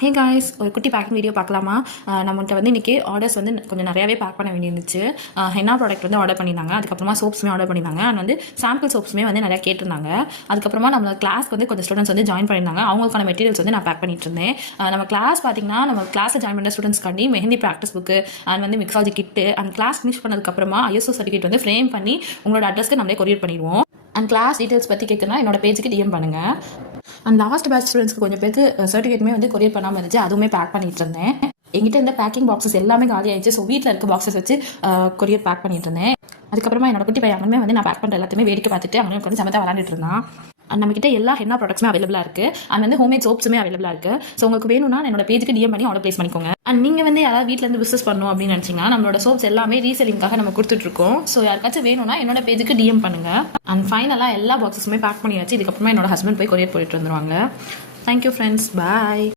Hey guys, ஒரு குட்டி packing video பார்க்கலாமா? நம்மகிட்ட வந்து இன்றைக்கி ஆர்டர்ஸ் வந்து கொஞ்சம் நிறையாவே பேக் பண்ண வேண்டியிருந்துச்சு. ஹென்னா ப்ராடக்ட் வந்து ஆர்டர் பண்ணியிருந்தாங்க, அதுக்கப்புறமா சோப்ஸுமே ஆர்டர் பண்ணியிருந்தாங்க, அண்ட் வந்து சாம்பிள் சோப்ஸுமே வந்து நிறையா கேட்டிருந்தாங்க. அதுக்கப்புறமா நம்ம கிளாஸ்க்கு வந்து கொஞ்சம் ஸ்டூடெண்ட்ஸ் வந்து ஜாயின் பண்ணியிருந்தாங்க. அவங்களுக்கான மெட்டீரியல்ஸ் வந்து நான் பேக் பண்ணிட்டு இருந்தேன். நம்ம கிளாஸ் பார்த்தீங்கன்னா, நம்ம கிளாஸை ஜாயின் பண்ணுற ஸ்டூடெண்ட்ஸ்க்காண்டி மெஹந்தி ப்ராக்டிஸ் புக்கு அண்ட் வந்து mixology kit and class finish பண்ணதுக்கப்புறமா ஐஎஸ்ஓ சர்டிஃபிகேட் வந்து ஃப்ரேம் பண்ணி உங்களோட அட்ரஸ்க்கு நம்மளே கொரியர் பண்ணிடுவோம். அண்ட் கிளாஸ் டீட்டெயில்ஸ் பற்றி கேட்குறேன்னா என்னோட பேஜுக்கு டிஎம் பண்ணுங்கள். அண்ட் லாஸ்ட் பேட்ச் ஸ்டூடெண்ட்ஸ்க்கு கொஞ்சம் பேருக்கு சர்டிஃபிகேட்டுமே வந்து கொரியர் பண்ணாமல் இருந்துச்சு, அதுவுமே பேக் பண்ணிட்டு இருந்தேன். எங்கிட்ட இந்த பேக்கிங் பாக்ஸஸ் எல்லாமே காலி ஆயிடுச்சு. ஸோ வீட்டில் இருக்க பாக்ஸஸ் வச்சு கொரியர் பேக் பண்ணிட்டு இருந்தேன். அதுக்கப்புறமா என்னோட குட்டி பையனுமே வந்து நான் பேக் பண்ணுற எல்லாத்தையுமே வேடிக்கை பார்த்துட்டு அவங்க வந்து சமத்தா விளாண்டுட்டு இருந்தான். அண்ட் நம்மகிட்ட எல்லா ஹென்னா ப்ராடக்ட்ஸுமே அவைலபிளாக இருக்குது. அண்ட் வந்து ஹோம்மேட் சோப்ஸுமே அவைலபிளாக இருக்குது. ஸோ உங்களுக்கு வேணும்னா என்னோட பேஜுக்கு டிஎம் பண்ணி ஆர்டர் ப்ளேஸ் பண்ணிக்கோங்க. அண்ட் நீங்கள் வந்து யாராவது வீட்டிலேருந்து பிஸ்னஸ் பண்ணணும் அப்படின்னு நினச்சிங்கன்னா நம்மளோட சோப்ஸ் எல்லாமே ரீசெல்லிங்காக நம்ம கொடுத்துட்ருக்கோம். ஸோ யாருக்காச்சும் வேணும்னா என்னோட பேஜுக்கு டிஎம் பண்ணுங்கள். அண்ட் ஃபைனலாக எல்லா பாக்ஸஸுமே பேக் பண்ணியாச்சு. இதுக்கப்புறமா என்னோட ஹஸ்பண்ட் போய் கொரியர் போயிட்டு வந்துருவாங்க. தேங்க்யூ ஃப்ரெண்ட்ஸ், பாய்.